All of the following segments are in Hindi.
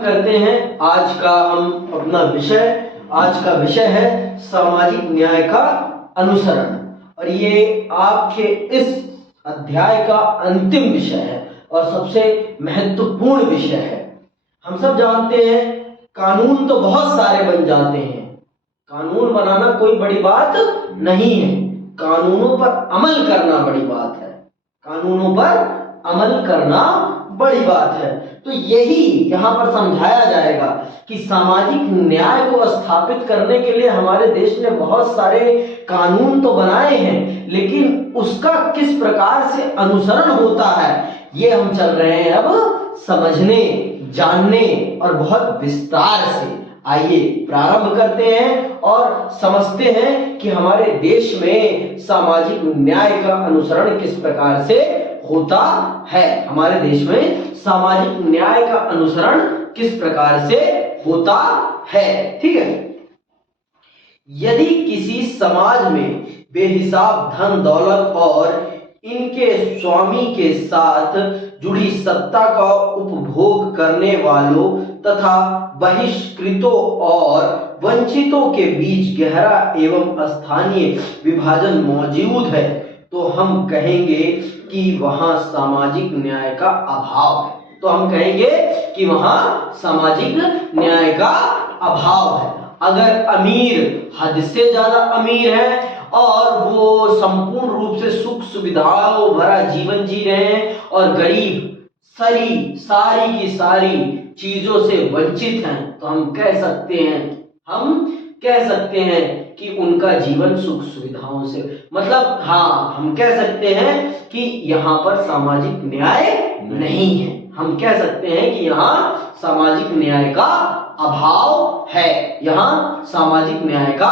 करते हैं। आज का विषय है सामाजिक न्याय का अनुसरण, और ये आपके इस अध्याय का अंतिम विषय है और सबसे महत्वपूर्ण विषय है। हम सब जानते हैं कानून तो बहुत सारे बन जाते हैं, कानून बनाना कोई बड़ी बात नहीं है, कानूनों पर अमल करना बड़ी बात है, कानूनों पर अमल करना बड़ी बात है। तो यही यहाँ पर समझाया जाएगा कि सामाजिक न्याय को स्थापित करने के लिए हमारे देश ने बहुत सारे कानून तो बनाए हैं, लेकिन उसका किस प्रकार से अनुसरण होता है ये हम चल रहे हैं अब समझने, जानने और बहुत विस्तार से। आइए प्रारंभ करते हैं और समझते हैं कि हमारे देश में सामाजिक न्याय का अनुसरण किस प्रकार से होता है। हमारे देश में सामाजिक न्याय का अनुसरण किस प्रकार से होता है, ठीक है। यदि किसी समाज में बेहिसाब धन दौलत और इनके स्वामी के साथ जुड़ी सत्ता का उपभोग करने वालों तथा बहिष्कृतों और वंचितों के बीच गहरा एवं स्थानीय विभाजन मौजूद है, तो हम कहेंगे कि वहां सामाजिक न्याय का अभाव है। तो हम कहेंगे कि वहां सामाजिक न्याय का अभाव है। अगर अमीर हद से ज्यादा अमीर है और वो संपूर्ण रूप से सुख सुविधाओं भरा जीवन जी रहे हैं और गरीब सारी की सारी चीजों से वंचित हैं, तो हम कह सकते हैं कि उनका जीवन सुख सुविधाओं से, मतलब हम कह सकते हैं कि यहाँ पर सामाजिक न्याय नहीं है। हम कह सकते हैं कि यहाँ सामाजिक न्याय का अभाव है, यहाँ सामाजिक न्याय का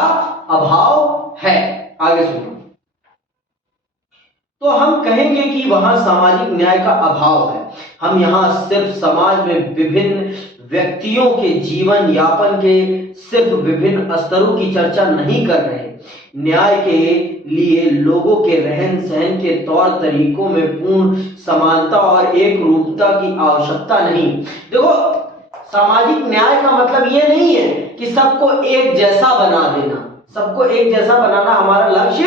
अभाव है। आगे सुनो। तो हम कहेंगे कि वहां सामाजिक न्याय का अभाव है। हम यहाँ सिर्फ समाज में विभिन्न व्यक्तियों के जीवन यापन के सिर्फ विभिन्न स्तरों की चर्चा नहीं कर रहे। न्याय के लिए लोगों के रहन सहन के तौर तरीकों में पूर्ण समानता और एक रूपता की आवश्यकता नहीं। देखो, सामाजिक न्याय का मतलब ये नहीं है कि सबको एक जैसा बना देना, सबको एक जैसा बनाना हमारा लक्ष्य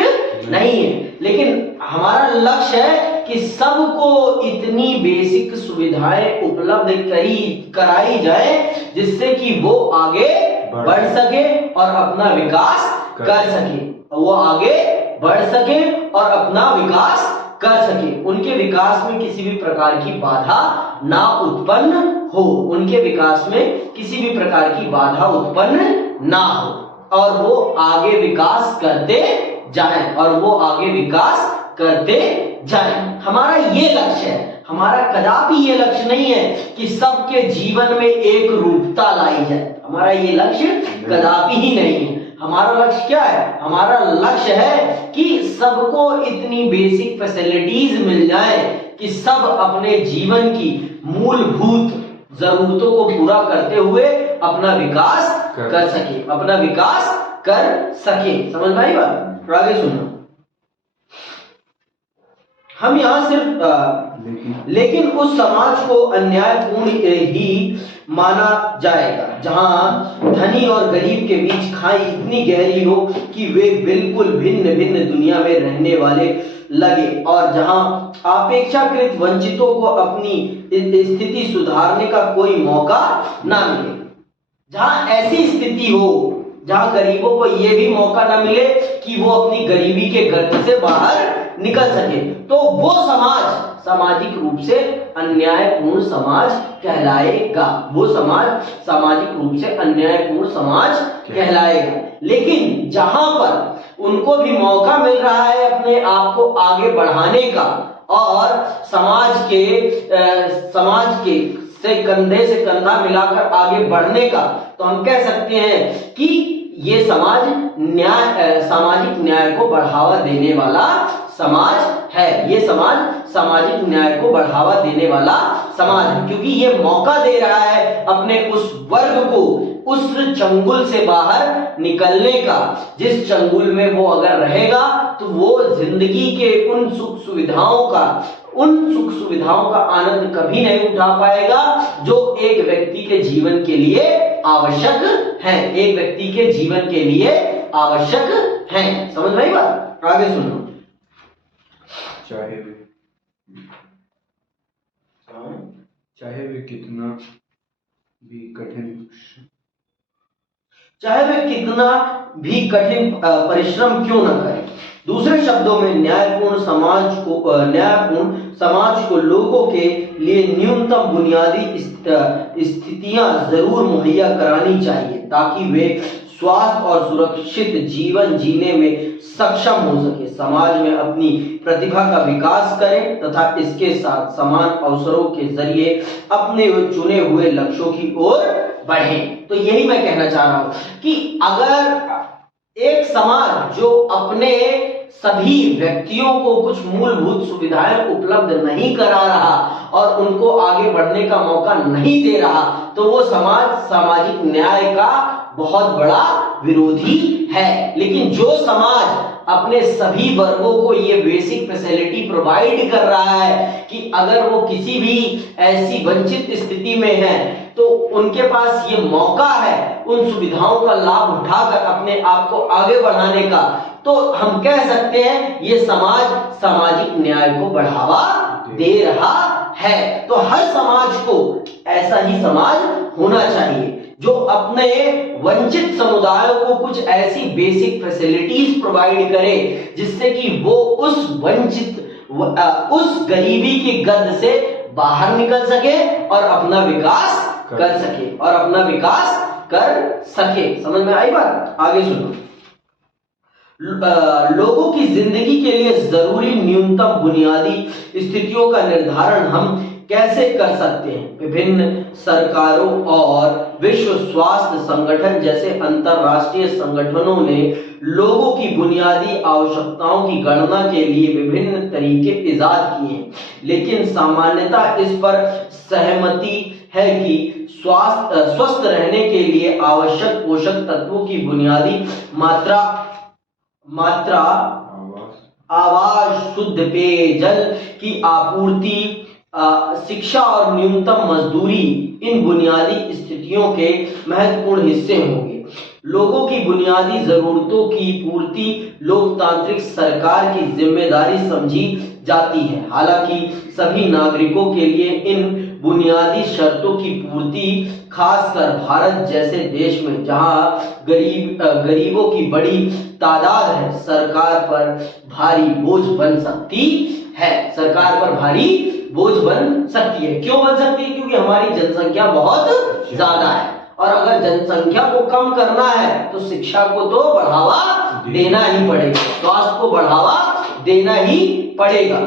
नहीं है, लेकिन हमारा लक्ष्य है कि सबको इतनी बेसिक सुविधाएं उपलब्ध कराई जाए जिससे कि वो आगे बढ़ सके और अपना विकास कर सके, वो आगे बढ़ सके और अपना विकास कर सके। उनके विकास में किसी भी प्रकार की बाधा ना उत्पन्न हो, उनके विकास में किसी भी प्रकार की बाधा उत्पन्न ना हो और वो आगे विकास करते जाएं, हमारा ये लक्ष्य है। हमारा कदापि ये लक्ष्य नहीं है कि सबके जीवन में एक रूपता लाई जाए, हमारा ये लक्ष्य कदापि ही नहीं है। हमारा लक्ष्य क्या है? हमारा लक्ष्य है कि सबको इतनी बेसिक फैसिलिटीज मिल जाए कि सब अपने जीवन की मूलभूत जरूरतों को पूरा करते हुए अपना विकास कर सके, समझ में आई बात? आगे सुनो। हम यहाँ सिर्फ लेकिन उस समाज को अन्यायपूर्ण ही माना जाएगा जहां धनी और गरीब के बीच खाई इतनी गहरी हो कि वे बिल्कुल भिन्न भिन्न दुनिया में रहने वाले लगे, और जहां अपेक्षाकृत वंचितों को अपनी स्थिति सुधारने का कोई मौका ना मिले। जहां ऐसी स्थिति हो जहां गरीबों को यह भी मौका ना मिले कि वो अपनी गरीबी के गर्त से बाहर निकल सके, तो वो समाज सामाजिक रूप से अन्यायपूर्ण समाज कहलाएगा। वो समाज सामाजिक रूप से अन्यायपूर्ण समाज कहलाएगा। लेकिन जहां पर उनको भी मौका मिल रहा है अपने आप को आगे बढ़ाने का और समाज के से कंधे से कंधा मिलाकर आगे बढ़ने का, तो हम कह सकते हैं कि ये समाज सामाजिक न्याय को बढ़ावा देने वाला समाज है। ये समाज सामाजिक न्याय को बढ़ावा देने वाला समाज है, क्योंकि ये मौका दे रहा है अपने उस वर्ग को उस चंगुल से बाहर निकलने का, जिस चंगुल में वो अगर रहेगा तो वो जिंदगी के उन सुख सुविधाओं का, उन सुख सुविधाओं का आनंद कभी नहीं उठा पाएगा जो एक व्यक्ति के जीवन के लिए आवश्यक है, एक व्यक्ति के जीवन के लिए आवश्यक है। समझ में आई बात? आगे सुनो। चाहे वे कितना भी कठिन परिश्रम क्यों न करें। दूसरे शब्दों में न्यायपूर्ण समाज को लोगों के लिए न्यूनतम बुनियादी स्थितियां जरूर मुहैया करानी चाहिए ताकि वे स्वास्थ्य और सुरक्षित जीवन जीने में सक्षम हो सके, समाज में अपनी प्रतिभा का विकास करें तथा इसके साथ समान अवसरों के जरिए अपने चुने हुए लक्ष्यों की ओर बढ़ें। तो यही मैं कहना चाह रहा हूं कि अगर एक समाज जो अपने सभी व्यक्तियों को कुछ मूलभूत सुविधाएं उपलब्ध नहीं करा रहा और उनको आगे बढ़ने का मौका नहीं दे रहा, तो वो समाज सामाजिक न्याय का बहुत बड़ा विरोधी है। लेकिन जो समाज अपने सभी वर्गों को ये बेसिक फैसिलिटी प्रोवाइड कर रहा है कि अगर वो किसी भी ऐसी वंचित स्थिति में है तो उनके पास ये मौका है उन सुविधाओं का लाभ उठाकर अपने आप को आगे बढ़ाने का, तो हम कह सकते हैं ये समाज सामाजिक न्याय को बढ़ावा दे रहा है। तो हर समाज को ऐसा ही समाज होना चाहिए जो अपने वंचित समुदायों को कुछ ऐसी बेसिक फैसिलिटीज प्रोवाइड करे जिससे कि वो उस गरीबी की गर्द से बाहर निकल सके और अपना विकास कर सके। समझ में आई बात? आगे सुनो। लोगों की जिंदगी के लिए जरूरी न्यूनतम बुनियादी स्थितियों का निर्धारण हम कैसे कर सकते हैं? विभिन्न सरकारों और विश्व स्वास्थ्य संगठन जैसे अंतरराष्ट्रीय संगठनों ने लोगों की बुनियादी आवश्यकताओं की गणना के लिए विभिन्न तरीके इजाद किए हैं, लेकिन सामान्यतः इस पर सहमति है कि स्वस्थ रहने के लिए आवश्यक पोषक तत्वों की बुनियादी मात्रा आवास, शुद्ध पेयजल की आपूर्ति, शिक्षा और न्यूनतम मजदूरी इन बुनियादी स्थितियों के महत्वपूर्ण हिस्से होंगे। लोगों की बुनियादी जरूरतों की पूर्ति लोकतांत्रिक सरकार की जिम्मेदारी समझी जाती है। हालांकि सभी नागरिकों के लिए इन बुनियादी शर्तों की पूर्ति, खासकर भारत जैसे देश में जहां गरीबों की बड़ी तादाद है, सरकार पर भारी बोझ बन सकती है। क्यों बन सकती है? क्योंकि हमारी जनसंख्या बहुत ज्यादा है और अगर जनसंख्या को कम करना है तो शिक्षा को तो बढ़ावा देना ही पड़ेगा, स्वास्थ्य को बढ़ावा देना ही पड़ेगा।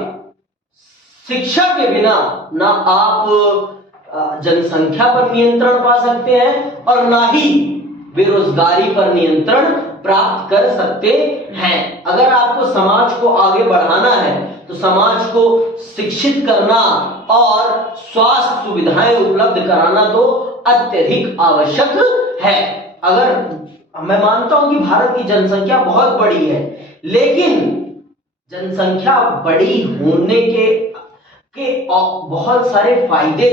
शिक्षा के बिना ना आप जनसंख्या पर नियंत्रण पा सकते हैं और ना ही बेरोजगारी पर नियंत्रण प्राप्त कर सकते हैं। अगर आपको समाज को आगे बढ़ाना है तो समाज को शिक्षित करना और स्वास्थ्य सुविधाएं उपलब्ध कराना तो अत्यधिक आवश्यक है। अगर मैं मानता हूं कि भारत की जनसंख्या बहुत बड़ी है, लेकिन जनसंख्या बड़ी होने के बहुत सारे फायदे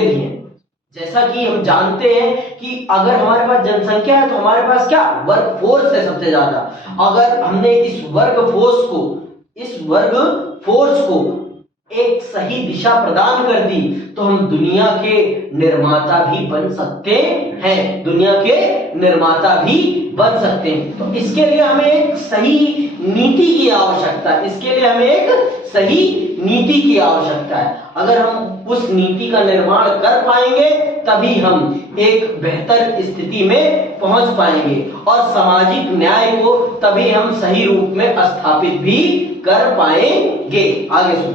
भी हैं। जैसा कि हम जानते हैं कि अगर हमारे पास जनसंख्या है तो हमारे पास क्या वर्क फोर्स है सबसे ज्यादा। अगर हमने इस वर्क फोर्स को एक सही दिशा प्रदान कर दी तो हम दुनिया के निर्माता भी बन सकते हैं। तो इसके लिए हमें एक सही नीति की आवश्यकता है। अगर हम उस नीति का निर्माण कर पाएंगे तभी हम एक बेहतर स्थिति में पहुंच पाएंगे और सामाजिक न्याय को तभी हम सही रूप में स्थापित भी कर पाएंगे। आगे सुनो।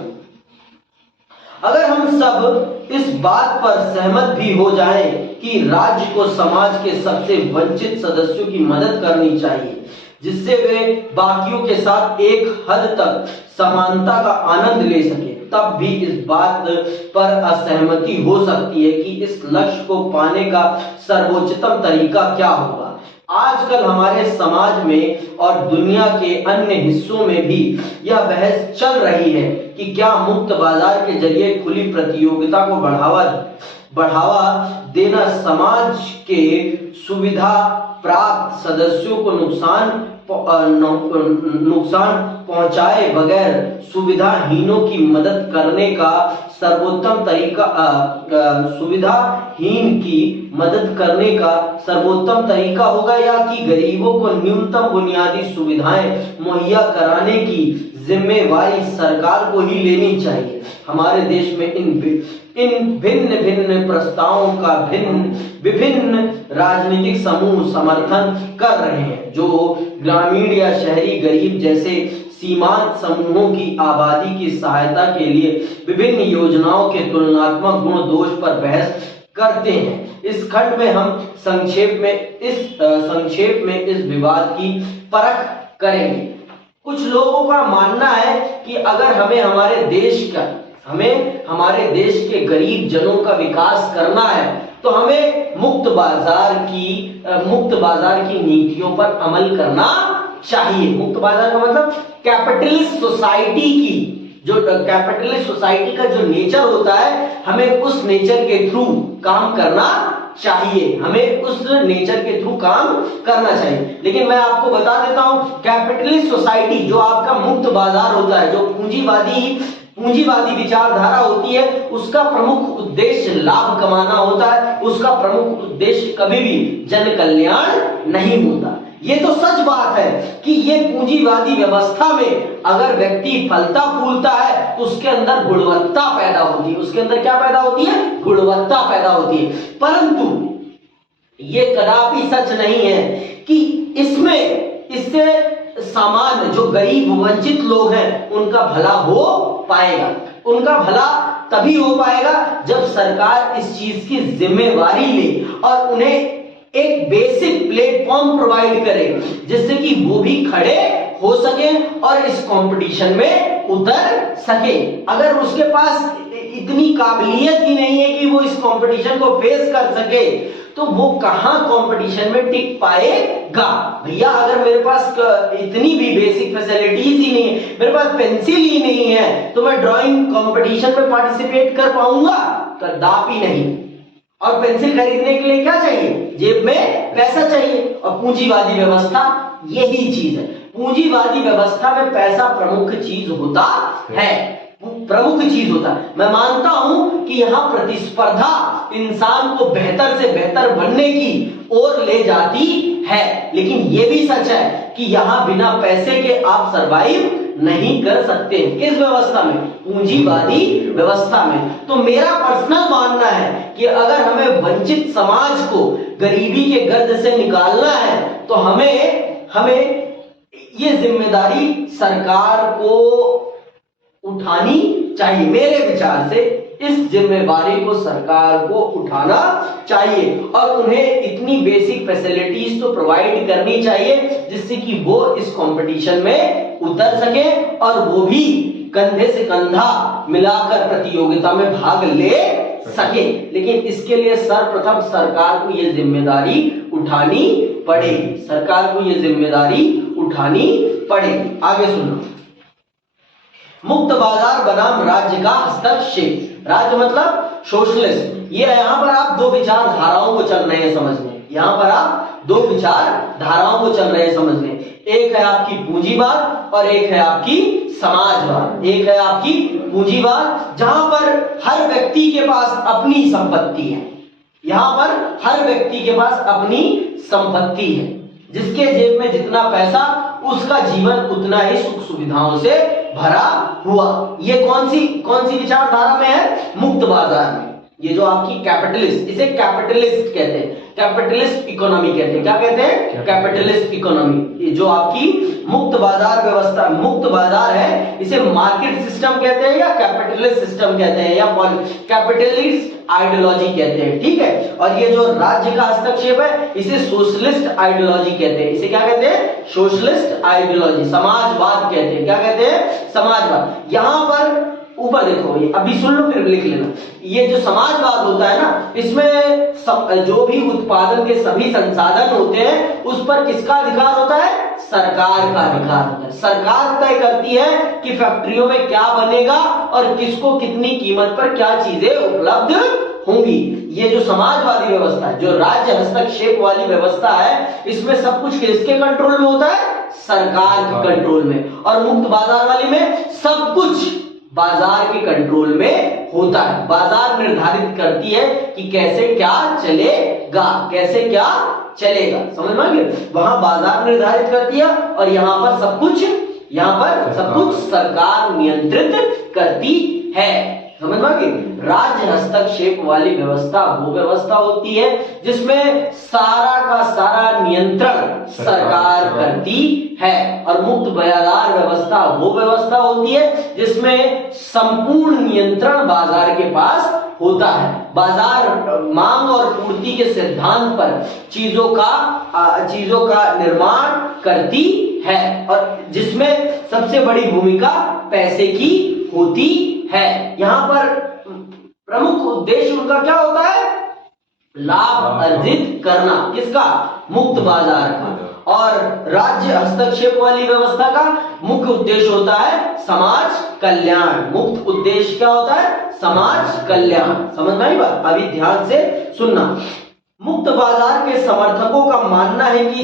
अगर हम सब इस बात पर सहमत भी हो जाएं कि राज्य को समाज के सबसे वंचित सदस्यों की मदद करनी चाहिए जिससे वे बाकियों के साथ एक हद तक समानता का आनंद ले सके, तब भी इस बात पर असहमति हो सकती है कि इस लक्ष्य को पाने का सर्वोच्चतम तरीका क्या होगा। आजकल हमारे समाज में और दुनिया के अन्य हिस्सों में भी यह बहस चल रही है कि क्या मुक्त बाजार के जरिए खुली प्रतियोगिता को बढ़ावा देना समाज के सुविधा प्राप्त सदस्यों को नुकसान पहुंचाए बगैर सुविधाहीनों की मदद करने का सर्वोत्तम तरीका सुविधाहीन की मदद करने का सर्वोत्तम तरीका होगा, या कि गरीबों को न्यूनतम बुनियादी सुविधाएं मुहैया कराने की जिम्मेवारी सरकार को ही लेनी चाहिए। हमारे देश में इन भिन्न भिन्न प्रस्तावों का विभिन्न राजनीतिक समूह समर्थन कर रहे हैं, जो ग्रामीण या शहरी गरीब जैसे सीमांत समूहों की आबादी की सहायता के लिए विभिन्न योजनाओं के तुलनात्मक गुण दोष पर बहस करते हैं। इस खंड में हम संक्षेप में इस विवाद की परख करेंगे। कुछ लोगों का मानना है कि अगर हमें हमारे देश के गरीब जनों का विकास करना है तो हमें मुक्त बाजार की नीतियों पर अमल करना चाहिए। मुक्त बाजार का मतलब कैपिटलिस्ट सोसाइटी का जो नेचर होता है, हमें उस नेचर के थ्रू काम करना चाहिए, लेकिन मैं आपको बता देता हूं, कैपिटलिस्ट सोसाइटी जो आपका मुक्त बाजार होता है, जो पूंजीवादी विचारधारा होती है, उसका प्रमुख उद्देश्य लाभ कमाना होता है, उसका प्रमुख उद्देश्य कभी भी जन कल्याण नहीं होता। ये तो सच बात है कि ये पूंजीवादी व्यवस्था में अगर व्यक्ति फलता फूलता है तो उसके अंदर गुणवत्ता पैदा होती है। उसके अंदर क्या पैदा होती है? गुणवत्ता पैदा होती है। परंतु ये कदापि सच नहीं है कि इससे सामान्य जो गरीब वंचित लोग हैं उनका भला हो पाएगा। उनका भला तभी हो पाएगा जब सरकार इस चीज की जिम्मेवारी ले और उन्हें एक बेसिक प्लेटफॉर्म प्रोवाइड करे, जिससे कि वो भी खड़े हो सके और इस कंपटीशन में उतर सके। अगर उसके पास इतनी काबिलियत ही नहीं है कि वो इस कंपटीशन को फेस कर सके, तो वो कहां कंपटीशन में टिक पाएगा? भैया, अगर मेरे पास इतनी भी बेसिक फैसिलिटीज ही नहीं है, मेरे पास पेंसिल ही नहीं है, तो मैं ड्राइंग कंपटीशन में पार्टिसिपेट कर पाऊंगा? कदापि नहीं। और पेंसिल खरीदने के लिए क्या चाहिए? जेब में पैसा चाहिए। और पूंजीवादी व्यवस्था यही चीज है। पूंजीवादी व्यवस्था में पैसा प्रमुख चीज होता है। मैं मानता हूं कि यहाँ प्रतिस्पर्धा इंसान को बेहतर से बेहतर बनने की ओर ले जाती है, लेकिन यह भी सच है कि यहाँ बिना पैसे के आप सरवाइव नहीं कर सकते। किस व्यवस्था में? पूंजीवादी व्यवस्था में। तो मेरा पर्सनल मानना है कि अगर हमें वंचित समाज को गरीबी के गर्द से निकालना है तो हमें ये जिम्मेदारी सरकार को उठानी चाहिए। मेरे विचार से इस जिम्मेदारी को सरकार को उठाना चाहिए और उन्हें इतनी बेसिक फैसिलिटीज तो प्रोवाइड करनी चाहिए जिससे कि वो इस कंपटीशन में उतर सके और वो भी कंधे से कंधा मिलाकर प्रतियोगिता में भाग ले सके। लेकिन इसके लिए सर्वप्रथम सरकार को यह जिम्मेदारी उठानी पड़ेगी। आगे सुनो। मुक्त बाजार बनाम राज्य का हस्तक्षेप। राज्य मतलब सोशलिस्ट। ये यहाँ पर आप दो विचारधाराओं को चल रहे हैं समझने। एक है आपकी पूंजीवाद और एक है आपकी समाजवाद। एक है आपकी पूंजीवाद जहां पर हर व्यक्ति के पास अपनी संपत्ति है। जिसके जेब में जितना पैसा, उसका जीवन उतना ही सुख सुविधाओं से भरा हुआ। ये कौन सी विचारधारा में है? मुक्त बाजार में। ये जो आपकी कैपिटलिस्ट, इसे कैपिटलिस्ट कहते हैं, कैपिटलिस्ट इकोनॉमी कहते हैं। क्या कहते हैं? Capitalist economy. ये जो आपकी मुक्त बाजार व्यवस्था, मुक्त बाजार है, इसे मार्केट सिस्टम कहते हैं या कैपिटलिस्ट सिस्टम कहते हैं या कैपिटलिस्ट आइडियोलॉजी कहते हैं। ठीक है। और ये जो राज्य का हस्तक्षेप है, इसे सोशलिस्ट आइडियोलॉजी कहते हैं। इसे क्या कहते हैं? Socialist ideology. समाजवाद कहते हैं। क्या कहते हैं? समाजवाद। यहां पर ऊपर देखो, ये अभी सुन लो फिर लिख लेना। ये जो समाजवाद होता है ना, इसमें जो भी उत्पादन के सभी संसाधन होते हैं उस पर किसका अधिकार होता है? सरकार का अधिकार होता है। सरकार तय करती है कि फैक्ट्रियों में क्या बनेगा और किसको कितनी कीमत पर क्या चीजें उपलब्ध होंगी। ये जो समाजवादी व्यवस्था है, जो राज्य हस्तक्षेप वाली व्यवस्था है, इसमें सब कुछ किसके कंट्रोल में होता है? सरकार के कंट्रोल में। और मुक्त बाजार वाली में सब कुछ बाजार के कंट्रोल में होता है। बाजार निर्धारित करती है कि कैसे क्या चलेगा, कैसे क्या चलेगा, समझ में आ गया? वहां बाजार निर्धारित करती है और यहाँ पर सब कुछ सरकार नियंत्रित करती है, समझ में आ गई? राज्य हस्तक्षेप वाली व्यवस्था वो व्यवस्था होती है जिसमें सारा का सारा नियंत्रण सरकार करती है, और मुक्त बाजार व्यवस्था वो व्यवस्था होती है जिसमें संपूर्ण नियंत्रण बाजार के पास होता है। बाजार मांग और पूर्ति के सिद्धांत पर चीजों का निर्माण करती है, और जिसमें सबसे बड़ी भूमिका पैसे की होती है। यहाँ पर प्रमुख उद्देश्य उनका क्या होता है? लाभ अर्जित करना। किसका? मुक्त बाजार का। और राज्य हस्तक्षेप वाली व्यवस्था का मुख्य उद्देश्य होता है समाज कल्याण। मुक्त उद्देश्य क्या होता है? समाज कल्याण। समझ में आई बात? अभी ध्यान से सुनना। मुक्त बाजार के समर्थकों का मानना है कि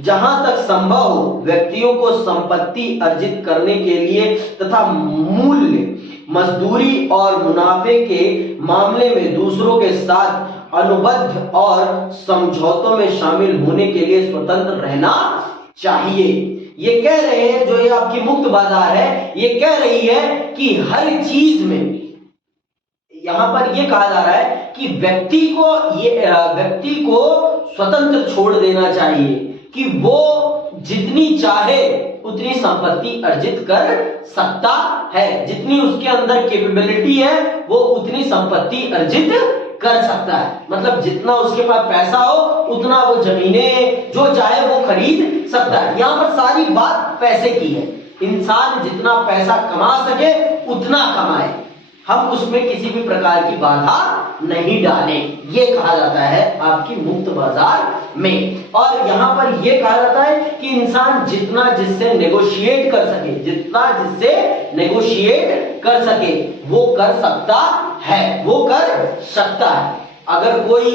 जहां तक संभव हो व्यक्तियों को संपत्ति अर्जित करने के लिए तथा मूल्य, मजदूरी और मुनाफे के मामले में दूसरों के साथ अनुबंध और समझौतों में शामिल होने के लिए स्वतंत्र रहना चाहिए। ये कह रहे हैं, जो ये आपकी मुक्त बाजार है, ये कह रही है कि हर चीज में यहां पर ये कहा जा रहा है कि व्यक्ति को स्वतंत्र छोड़ देना चाहिए कि वो जितनी चाहे उतनी संपत्ति अर्जित कर सकता है, जितनी उसके अंदर कैपेबिलिटी है वो उतनी संपत्ति अर्जित कर सकता है। मतलब जितना उसके पास पैसा हो उतना वो जमीनें जो चाहे वो खरीद सकता है। यहां पर सारी बात पैसे की है। इंसान जितना पैसा कमा सके उतना कमाए, हम उसमें किसी भी प्रकार की बाधा नहीं डालें, ये कहा जाता है आपकी मुक्त बाजार में। और यहां पर ये कहा जाता है कि इंसान जितना जिससे नेगोशिएट कर सके वो कर सकता है। अगर कोई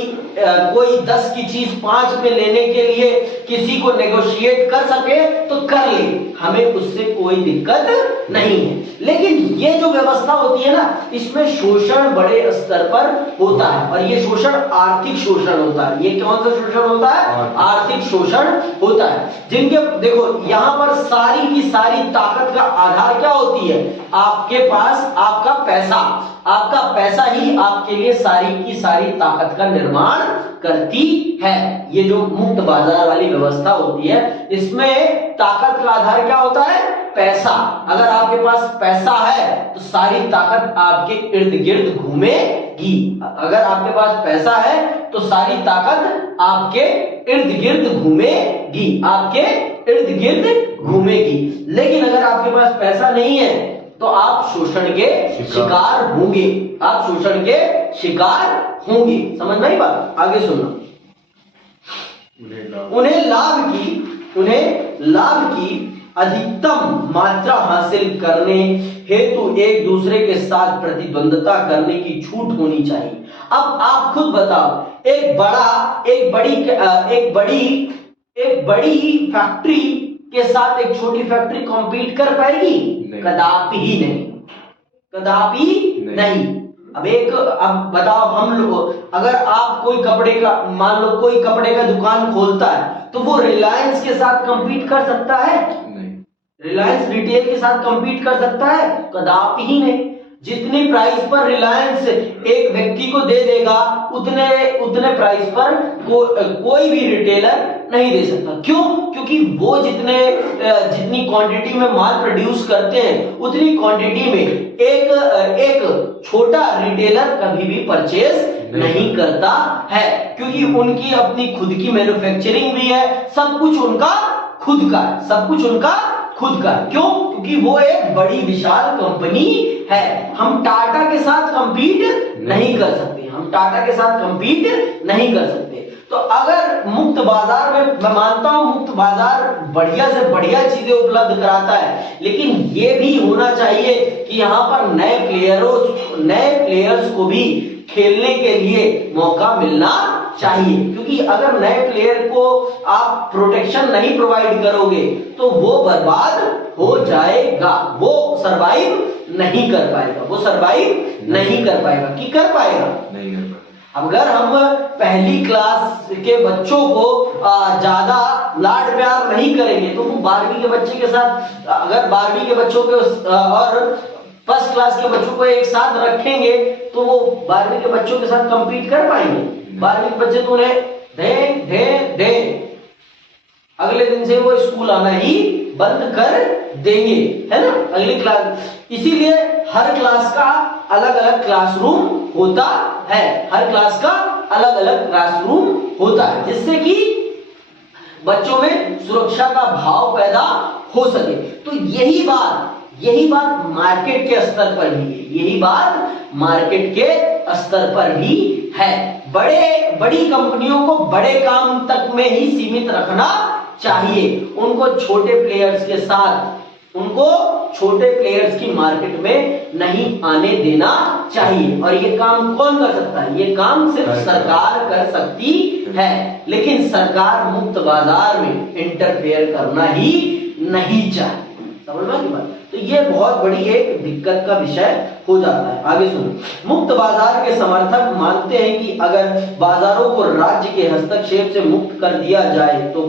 10 की चीज 5 में लेने के लिए किसी को नेगोशिएट कर सके तो कर ले, हमें उससे कोई दिक्कत नहीं है। लेकिन ये जो व्यवस्था होती है ना, इसमें शोषण बड़े स्तर पर होता है, और ये शोषण आर्थिक शोषण होता है। ये कौन सा शोषण होता है? आर्थिक शोषण होता है। जिनके देखो यहां पर सारी की सारी ताकत का आधार क्या होती है? आपके पास आपका पैसा ही आपके लिए सारी की सारी ताकत का निर्माण करती है। ये जो मुक्त बाजार वाली व्यवस्था होती है, इसमें ताकत का आधार क्या होता है? पैसा। अगर आपके पास पैसा है तो सारी ताकत आपके इर्द गिर्द घूमेगी। अगर आपके पास पैसा है तो सारी ताकत आपके इर्द गिर्द घूमेगी, लेकिन अगर आपके पास पैसा नहीं है तो आप शोषण के शिकार होंगे। समझ में आई बात? आगे सुनना। उन्हें लाभ की अधिकतम मात्रा हासिल करने हेतु एक दूसरे के साथ प्रतिद्वंदता करने की छूट होनी चाहिए। अब आप खुद बताओ, एक बड़ी फैक्ट्री के साथ एक छोटी फैक्ट्री कॉम्पीट कर पाएगी? कदापि नहीं। अब बताओ, हम लोग अगर आप मान लो कोई कपड़े का दुकान खोलता है तो वो रिलायंस के साथ compete कर सकता है? नहीं। रिलायंस रिटेल के साथ compete कर सकता है? कदापि ही नहीं। जितनी प्राइस पर रिलायंस एक व्यक्ति को दे देगा उतने प्राइस पर कोई भी रिटेलर नहीं दे सकता। क्यों? क्योंकि वो जितनी क्वांटिटी में माल प्रोड्यूस करते हैं उतनी क्वांटिटी में एक छोटा रिटेलर कभी भी परचेज नहीं करता है, क्योंकि उनकी अपनी खुद की मैन्युफैक्चरिंग भी है। सब कुछ उनका खुद का है। क्यों? क्योंकि वो एक बड़ी विशाल कंपनी है। हम टाटा के साथ कंपीट नहीं कर सकते, हम टाटा के साथ कंपीट नहीं कर सकते। तो अगर मुक्त बाजार में, मैं मानता हूं मुक्त बाजार बढ़िया से बढ़िया चीजें उपलब्ध कराता है, लेकिन ये भी होना चाहिए कि यहाँ पर नए प्लेयर्स को भी खेलने के लिए मौका मिलना चाहिए, क्योंकि अगर नए प्लेयर को आप प्रोटेक्शन नहीं प्रोवाइड करोगे तो वो बर्बाद हो जाएगा, वो सरवाइव नहीं कर पाएगा, वो सरवाइव नहीं कर पाएगा। कि कर पाएगा? नहीं कर पाएगा। अगर हम पहली क्लास के बच्चों को ज्यादा लाड प्यार नहीं करेंगे तो वो 12वीं के बच्चे के साथ, अगर 12वीं के बच्चों के और फर्स्ट क्लास के बच्चों को एक साथ रखेंगे तो वो 12वीं के बच्चों के साथ कंपीट कर पाएंगे? 12वीं के बच्चे तो उन्हें दे अगले दिन से वो स्कूल आना ही बंद कर देंगे, है ना, अगली क्लास। इसीलिए हर क्लास का अलग अलग क्लासरूम होता है, हर क्लास का अलग अलग क्लासरूम होता है, जिससे कि बच्चों में सुरक्षा का भाव पैदा हो सके। तो यही बात मार्केट के स्तर पर भी है, यही बात मार्केट के स्तर पर भी है। बड़ी कंपनियों को बड़े काम तक में ही सीमित रखना चाहिए, उनको छोटे प्लेयर्स की मार्केट में नहीं आने देना चाहिए। और ये काम कौन कर सकता है? ये काम सिर्फ सरकार कर सकती है, लेकिन सरकार मुक्त बाजार में इंटरफेयर करना ही नहीं चाहती। समझ में आ गई बात? तो ये बहुत बड़ी एक दिक्कत का विषय हो जाता है। आगे सुनो। मुक्त बाजार के समर्थक मानते हैं कि अगर बाजारों को राज्य के हस्तक्षेप से मुक्त कर दिया जाए तो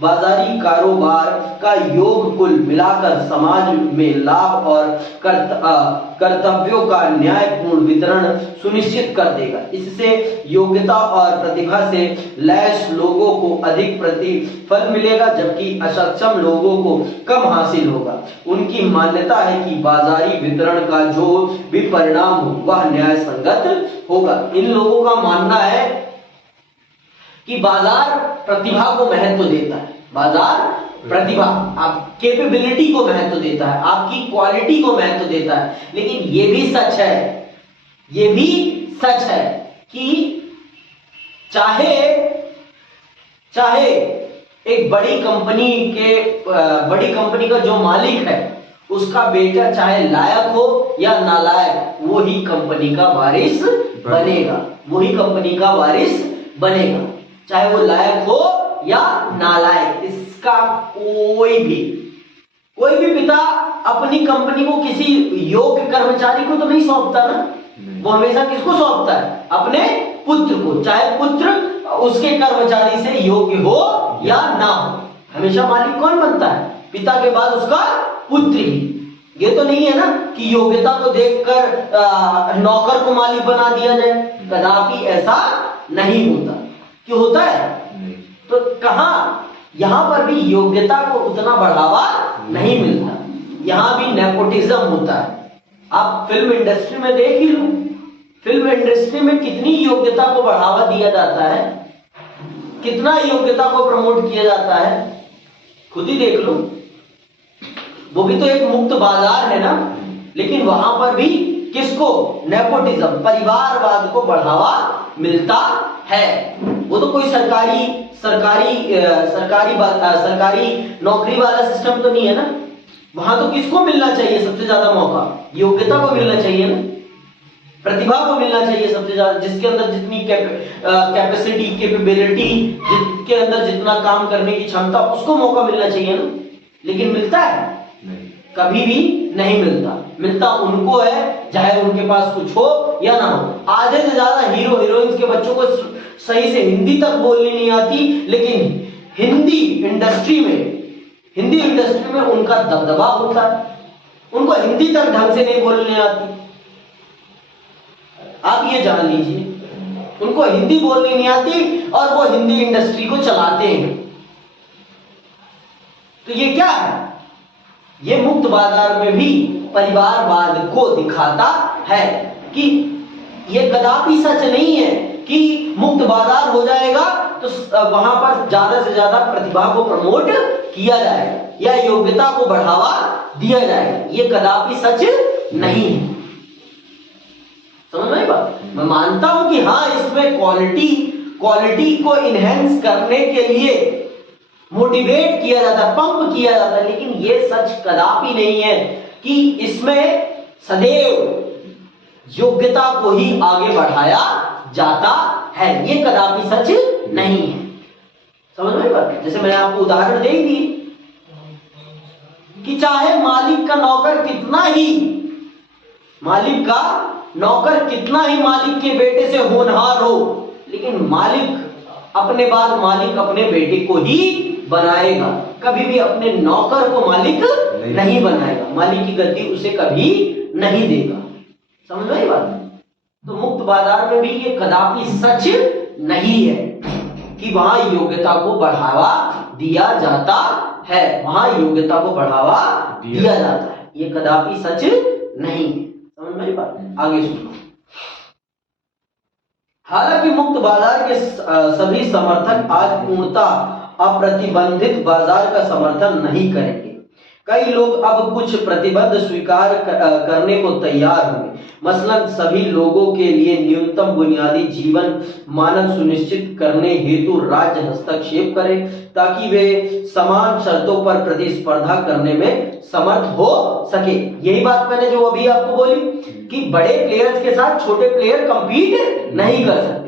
बाजारी कारोबार का योग कुल मिलाकर समाज में लाभ और कर्तव्यों का न्यायपूर्ण वितरण सुनिश्चित कर देगा। इससे योग्यता और प्रतिभा से लैस लोगों को अधिक प्रतिफल मिलेगा, जबकि अक्षम लोगों को कम हासिल होगा। उनकी मान्यता है कि बाजारी वितरण का जो भी परिणाम हो वह न्याय संगत होगा। इन लोगों का मानना है कि बाजार प्रतिभा को महत्व देता है, बाजार प्रतिभा, आप कैपेबिलिटी को महत्व देता है, आपकी क्वालिटी को महत्व देता है। लेकिन ये भी सच है कि चाहे एक बड़ी कंपनी का जो मालिक है उसका बेटा चाहे लायक हो या नालायक, वो ही कंपनी का वारिस बनेगा, चाहे वो लायक हो या नालायक। इसका कोई भी पिता अपनी कंपनी को किसी योग्य कर्मचारी को तो नहीं सौंपता ना, वो हमेशा किसको सौंपता है? अपने पुत्र को, चाहे पुत्र उसके कर्मचारी से योग्य हो या ना हो। हमेशा मालिक कौन बनता है? पिता के बाद उसका पुत्र ही। ये तो नहीं है ना कि योग्यता को देखकर नौकर को मालिक बना दिया जाए, कदापि ऐसा नहीं होता। क्यों होता है? तो कहां, यहां पर भी योग्यता को उतना बढ़ावा नहीं मिलता, यहां भी नेपोटिज्म होता है। आप फिल्म इंडस्ट्री में देख ही लो, फिल्म इंडस्ट्री में कितनी योग्यता को बढ़ावा दिया जाता है, कितना योग्यता को प्रमोट किया जाता है, खुद ही देख लो। वो भी तो एक मुक्त बाजार है ना, लेकिन वहां पर भी किसको? नेपोटिज्म, परिवारवाद को बढ़ावा मिलता है। वो तो कोई सरकारी नौकरी वाला सिस्टम तो नहीं है ना। वहां तो किसको मिलना चाहिए सबसे ज्यादा मौका? योग्यता को मिलना चाहिए ना, प्रतिभा को मिलना चाहिए सबसे ज्यादा, जिसके अंदर जितनी कैपेसिटी, कैपेबिलिटी, जिसके अंदर जितना काम करने की क्षमता, उसको मौका मिलना चाहिए ना। लेकिन मिलता है? कभी भी नहीं मिलता उनको है, चाहे उनके पास कुछ हो या ना हो। आधे से ज्यादा हीरो हीरोइंस के बच्चों को सही से हिंदी तक बोलनी नहीं आती, लेकिन हिंदी इंडस्ट्री में उनका दबदबा होता है, उनको हिंदी तक ढंग से नहीं बोलने आती। आप ये जान लीजिए, उनको हिंदी बोलनी नहीं आती और वो हिंदी इंडस्ट्री को चलाते हैं। तो ये क्या है? ये मुक्त बाजार में भी परिवारवाद को दिखाता है कि ये कदापि सच नहीं है कि मुक्त बाजार हो जाएगा तो वहां पर ज्यादा से ज्यादा प्रतिभा को प्रमोट किया जाएगा या योग्यता को बढ़ावा दिया जाएगा। ये कदापि सच नहीं है। समझ में आई बात? मैं मानता हूं कि हाँ, इसमें क्वालिटी को इनहेंस करने के लिए मोटिवेट किया जाता है, पंप किया जाता है, लेकिन ये सच कदापि नहीं है कि इसमें सदैव योग्यता को ही आगे बढ़ाया जाता है। ये कदापि सच नहीं है। समझ में आई बात? जैसे मैंने आपको उदाहरण दे दी कि चाहे मालिक का नौकर कितना ही मालिक के बेटे से होनहार हो, लेकिन मालिक अपने बेटे को ही बनाएगा, कभी भी अपने नौकर को मालिक नहीं बनाएगा। मालिक की गद्दी उसे कभी नहीं देगा। समझ में आई बात? तो मुक्त बाजार में भी ये कदापि सच नहीं है कि वहां योग्यता को बढ़ावा दिया जाता है। ये कदापि सच नहीं है। समझ में आई बात? आगे सुनो। हालांकि मुक्त बाजार के सभी समर्थक आज पूर्णतः अप्रतिबंधित बाजार का समर्थन नहीं करेंगे। कई लोग अब कुछ प्रतिबंध स्वीकार करने को तैयार होंगे। मसलन सभी लोगों के लिए न्यूनतम बुनियादी जीवन मानक सुनिश्चित करने हेतु राज्य हस्तक्षेप करे, ताकि वे समान शर्तों पर प्रतिस्पर्धा करने में समर्थ हो सके। यही बात मैंने जो अभी आपको बोली कि बड़े प्लेयर्स के साथ छोटे प्लेयर कंपीट नहीं कर सकते।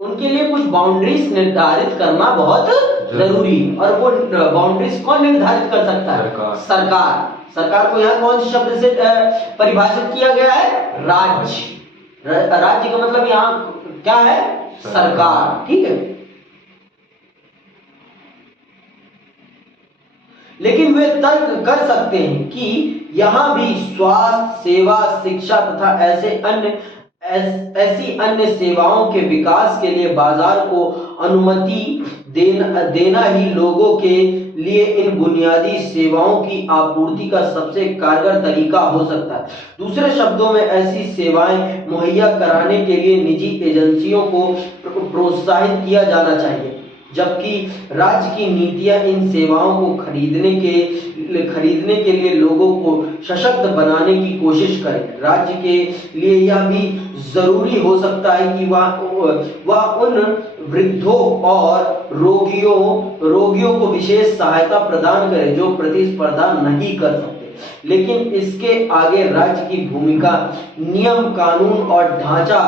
उनके लिए कुछ बाउंड्रीज निर्धारित करना बहुत जरूरी है। और वो बाउंड्रीज कौन निर्धारित कर सकता है? सरकार को यहाँ कौन से शब्द से परिभाषित किया गया है? राज्य का मतलब यहाँ क्या है? सरकार। ठीक है। लेकिन वे तर्क कर सकते हैं कि यहां भी स्वास्थ्य सेवा, शिक्षा तथा ऐसी अन्य सेवाओं के विकास के लिए बाजार को अनुमति देना ही लोगों के लिए इन बुनियादी सेवाओं की आपूर्ति का सबसे कारगर तरीका हो सकता है। दूसरे शब्दों में, ऐसी सेवाएं मुहैया कराने के लिए निजी एजेंसियों को प्रोत्साहित किया जाना चाहिए, जबकि राज्य की नीतियां इन सेवाओं को खरीदने के लिए लोगों को सशक्त बनाने की कोशिश करें। राज्य के लिए यह भी जरूरी हो सकता है कि वह उन वृद्धों और रोगियों को विशेष सहायता प्रदान करे जो प्रतिस्पर्धा नहीं कर सकते। लेकिन इसके आगे राज्य की भूमिका नियम, कानून और ढांचा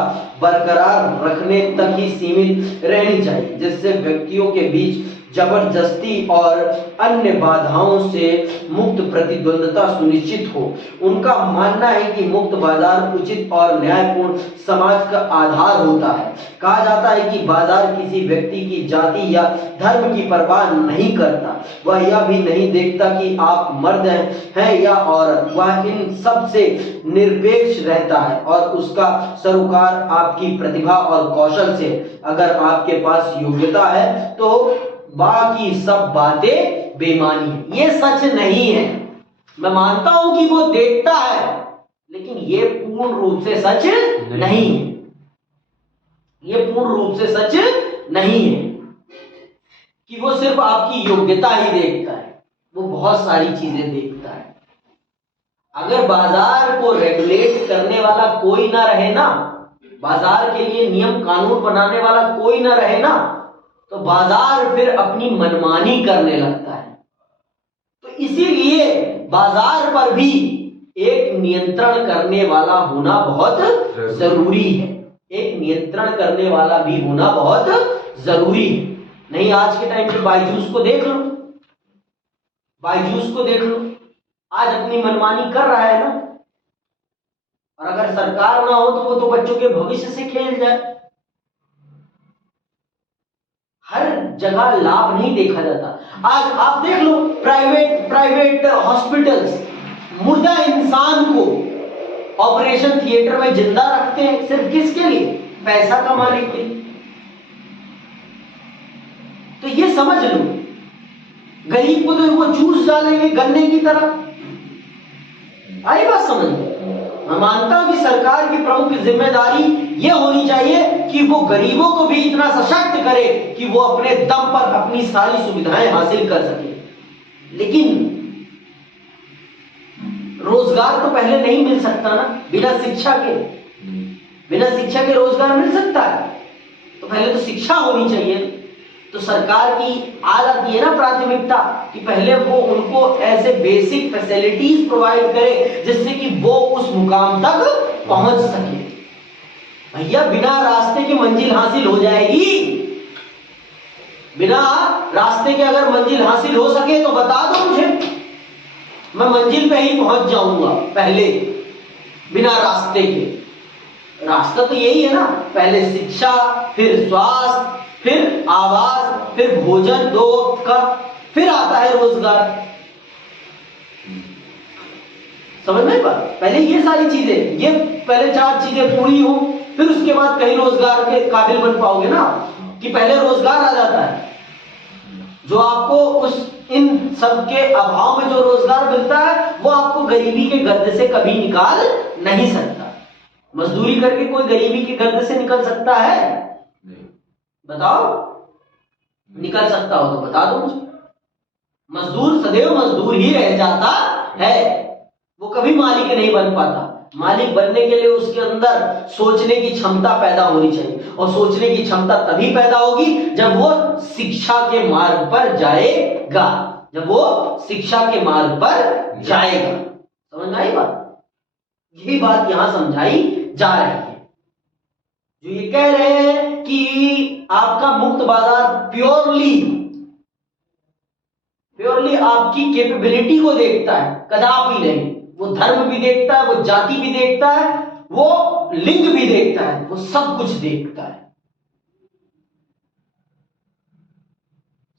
बरकरार रखने तक ही सीमित रहनी चाहिए, जिससे व्यक्तियों के बीच जबरदस्ती और अन्य बाधाओं से मुक्त प्रतिद्वंदता सुनिश्चित हो। उनका मानना है कि मुक्त बाजार उचित और न्यायपूर्ण समाज का आधार होता है। कहा जाता है कि बाजार किसी व्यक्ति की जाति या धर्म की परवाह नहीं करता। वह यह भी नहीं देखता कि आप मर्द हैं या औरत। वह इन सब से निरपेक्ष रहता है और उसका सरोकार आपकी प्रतिभा और कौशल से। अगर आपके पास योग्यता है तो बाकी सब बातें बेमानी है। ये सच नहीं है। मैं मानता हूं कि वो देखता है, लेकिन ये पूर्ण रूप से सच नहीं है। ये पूर्ण रूप से सच नहीं है कि वो सिर्फ आपकी योग्यता ही देखता है। वो बहुत सारी चीजें देखता है। अगर बाजार को रेगुलेट करने वाला कोई ना रहे ना, बाजार के लिए नियम कानून बनाने वाला कोई ना रहे ना, तो बाजार फिर अपनी मनमानी करने लगता है। तो इसीलिए बाजार पर भी एक नियंत्रण करने वाला होना बहुत जरूरी है। एक नियंत्रण करने वाला भी होना बहुत जरूरी है। नहीं, आज के टाइम पे बायजूस को देख लो, आज अपनी मनमानी कर रहा है ना। और अगर सरकार ना हो तो वो तो बच्चों के भविष्य से खेल जाए। हर जगह लाभ नहीं देखा जाता। आज आप देख लो, प्राइवेट हॉस्पिटल्स मुर्दा इंसान को ऑपरेशन थिएटर में जिंदा रखते हैं। सिर्फ किसके लिए? पैसा कमाने के लिए। तो ये समझ लो, गरीब को तो वो चूस डालेंगे गन्ने की तरह। आई बात समझ में? मैं मानता हूं कि सरकार की प्रमुख जिम्मेदारी यह होनी चाहिए कि वो गरीबों को भी इतना सशक्त करे कि वो अपने दम पर अपनी सारी सुविधाएं हासिल कर सके। लेकिन रोजगार तो पहले नहीं मिल सकता ना, बिना शिक्षा के। बिना शिक्षा के रोजगार मिल सकता है? तो पहले तो शिक्षा होनी चाहिए। तो सरकार की आ जाती है ना प्राथमिकता कि पहले वो उनको ऐसे बेसिक फैसिलिटीज प्रोवाइड करे जिससे कि वो उस मुकाम तक पहुंच सके। भैया बिना रास्ते की मंजिल हासिल हो जाएगी? बिना रास्ते के अगर मंजिल हासिल हो सके तो बता दो मुझे, मैं मंजिल पे ही पहुंच जाऊंगा पहले, बिना रास्ते के। रास्ता तो यही है ना, पहले शिक्षा, फिर स्वास्थ्य, फिर आवास, फिर भोजन 2 वक्त का, फिर आता है रोजगार। समझ में बात? पहले ये सारी चीजें, ये पहले 4 चीजें पूरी हो, फिर उसके बाद कहीं रोजगार के काबिल बन पाओगे ना, कि पहले रोजगार आ जाता है जो आपको उस इन सब के अभाव में जो रोजगार मिलता है वो आपको गरीबी के गर्द से कभी निकाल नहीं सकता। मजदूरी करके कोई गरीबी के गर्द से निकल सकता है? नहीं। बताओ, निकल सकता हो तो बता दो मुझे। मजदूर सदैव मजदूर ही रह जाता है, वो कभी मालिक नहीं बन पाता। मालिक बनने के लिए उसके अंदर सोचने की क्षमता पैदा होनी चाहिए, और सोचने की क्षमता तभी पैदा होगी जब वो शिक्षा के मार्ग पर जाएगा। जब वो शिक्षा के मार्ग पर जाएगा। समझ में आई बात? यही बात यहां समझाई जा रही है। जो ये कह रहे हैं कि आपका मुक्त बाजार प्योरली आपकी कैपेबिलिटी को देखता है, कदापि नहीं। वो धर्म भी देखता है, वो जाति भी देखता है, वो लिंग भी देखता है, वो सब कुछ देखता है।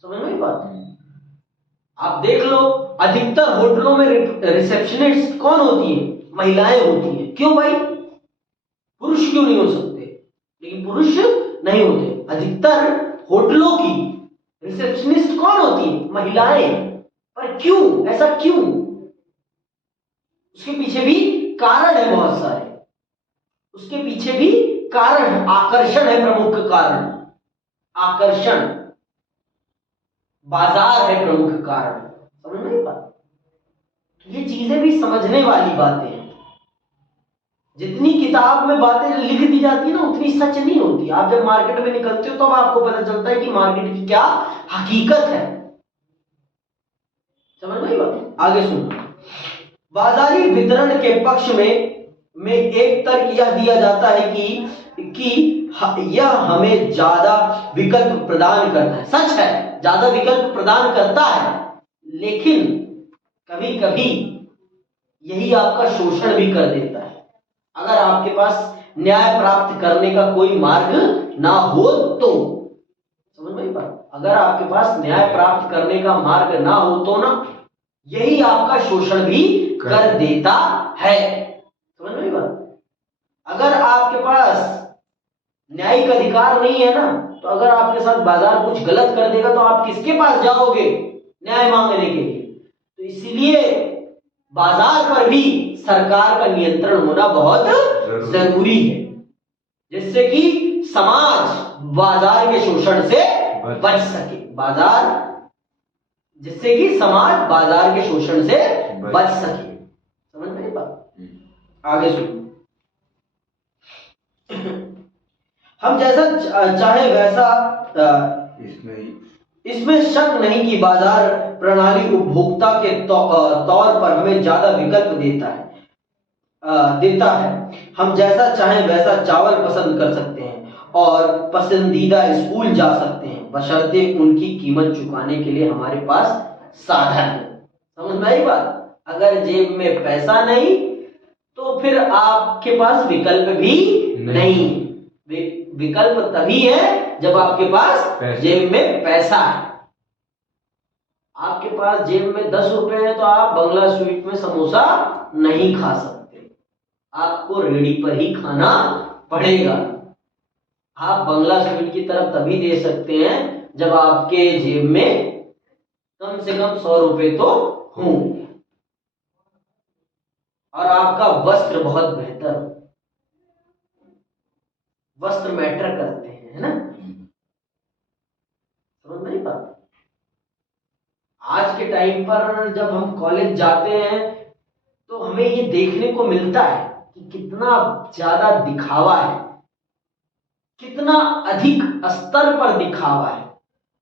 समझ में बात? आप देख लो, अधिकतर होटलों में रिसेप्शनिस्ट कौन होती है? महिलाएं होती है। क्यों भाई? पुरुष क्यों नहीं हो सकते? लेकिन पुरुष नहीं होते। अधिकतर होटलों की रिसेप्शनिस्ट कौन होती है? महिलाएं। पर क्यों? ऐसा क्यों? उसके पीछे भी कारण है बहुत सारे। उसके पीछे भी कारण, आकर्षण है प्रमुख कारण। आकर्षण, बाजार है प्रमुख कारण। समझ में बात? ये चीजें भी समझने वाली बातें हैं। जितनी किताब में बातें लिख दी जाती है ना, उतनी सच नहीं होती। आप जब मार्केट में निकलते हो तब आपको पता चलता है कि मार्केट की क्या हकीकत है। समझ में बात? आगे सुनो। बाजारी वितरण के पक्ष में एक तर्क यह दिया जाता है कि यह हमें ज्यादा विकल्प प्रदान करता है। सच है, ज्यादा विकल्प प्रदान करता है, लेकिन कभी कभी यही आपका शोषण भी कर देता है। अगर आपके पास न्याय प्राप्त करने का कोई मार्ग ना हो तो। समझ में बात? अगर आपके पास न्याय प्राप्त करने का मार्ग ना हो तो ना, यही आपका शोषण भी कर देता है। समझ में बात? अगर आपके पास न्यायिक अधिकार नहीं है ना, तो अगर आपके साथ बाजार कुछ गलत कर देगा तो आप किसके पास जाओगे न्याय मांगने के लिए? तो इसीलिए बाजार पर भी सरकार का नियंत्रण होना बहुत जरूरी है, जिससे कि समाज बाजार के शोषण से बच सके। जिससे कि समाज बाजार के शोषण से बच सके। समझ में बात? आगे सुनो। हम जैसा चाहे वैसा, इसमें शक नहीं कि बाजार प्रणाली उपभोक्ता के तौर पर हमें ज्यादा विकल्प देता है। हम जैसा चाहे वैसा चावल पसंद कर सकते हैं और पसंदीदा स्कूल जा सकते हैं, बशर्ते उनकी कीमत चुकाने के लिए हमारे पास साधन है। समझ में आई बात? अगर जेब में पैसा नहीं तो फिर आपके पास विकल्प भी नहीं। विकल्प तभी है जब आपके पास जेब में पैसा है। आपके पास जेब में 10 रुपए है तो आप बंगला स्वीट में समोसा नहीं खा सकते, आपको रेडी पर ही खाना पड़ेगा। आप बंगला स्वीट की तरफ तभी दे सकते हैं जब आपके जेब में कम से कम 100 रुपए तो हों और आपका वस्त्र बहुत बेहतर हो। वस्त्र मैटर करते हैं, है ना? समझ नहीं पाते? आज के टाइम पर जब हम कॉलेज जाते हैं तो हमें ये देखने को मिलता है कि कितना ज्यादा दिखावा है, कितना अधिक स्तर पर दिखावा है,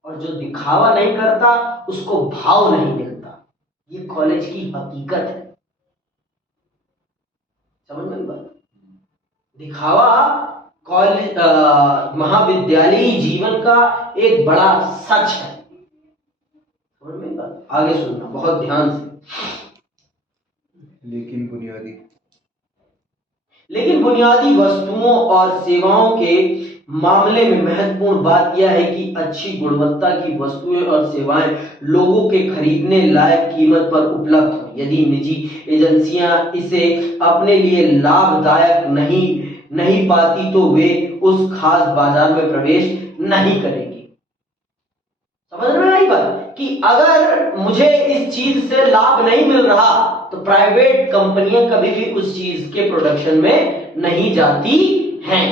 और जो दिखावा नहीं करता उसको भाव नहीं मिलता। ये कॉलेज की हकीकत है। समझ में बात? दिखावा कॉलेज महाविद्यालयी जीवन का एक बड़ा सच है। समझ में बात? आगे सुनना बहुत ध्यान से। लेकिन बुनियादी वस्तुओं और सेवाओं के मामले में महत्वपूर्ण बात यह है कि अच्छी गुणवत्ता की वस्तुएं और सेवाएं लोगों के खरीदने लायक कीमत पर उपलब्ध हो। यदि निजी एजेंसियां इसे अपने लिए लाभदायक नहीं पाती तो वे उस खास बाजार में प्रवेश नहीं करेंगी। समझ में आई बात? कि अगर मुझे इस चीज से लाभ नहीं मिल रहा तो प्राइवेट कंपनियां कभी भी उस चीज के प्रोडक्शन में नहीं जाती हैं।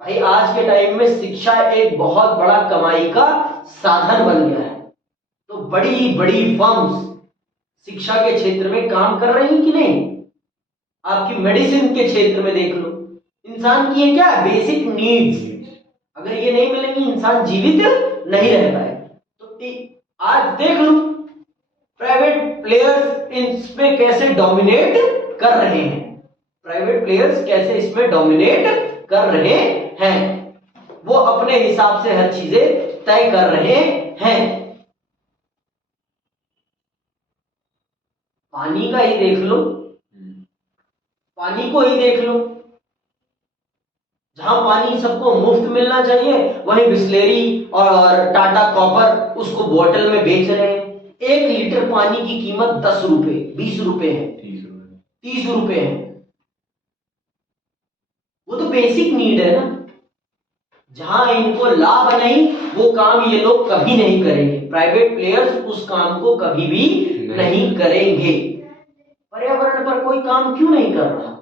भाई आज के टाइम में शिक्षा एक बहुत बड़ा कमाई का साधन बन गया है। तो बड़ी बड़ी फर्म्स शिक्षा के क्षेत्र में काम कर रही हैं कि नहीं? आपकी मेडिसिन के क्षेत्र में देख लो, इंसान की ये क्या है? Basic needs. अगर ये नहीं मिलेंगी इंसान जीवित नहीं रह पाएगा। तो आज देख लो प्राइवेट प्लेयर्स इसमें कैसे डोमिनेट कर रहे हैं। प्राइवेट प्लेयर्स कैसे इसमें डोमिनेट कर रहे हैं। वो अपने हिसाब से हर चीजें तय कर रहे हैं। पानी का ही देख लो, पानी को ही देख लो। जहां पानी सबको मुफ्त मिलना चाहिए वहीं बिस्लेरी और टाटा कॉपर उसको बोतल में बेच रहे हैं। 1 लीटर पानी की कीमत 10 रुपए 20 रुपए है, 30 रुपए है। वो तो बेसिक नीड है ना। जहां इनको लाभ नहीं वो काम ये लोग कभी नहीं करेंगे। प्राइवेट प्लेयर्स उस काम को कभी भी नहीं करेंगे। पर्यावरण पर कोई काम क्यों नहीं कर रहा?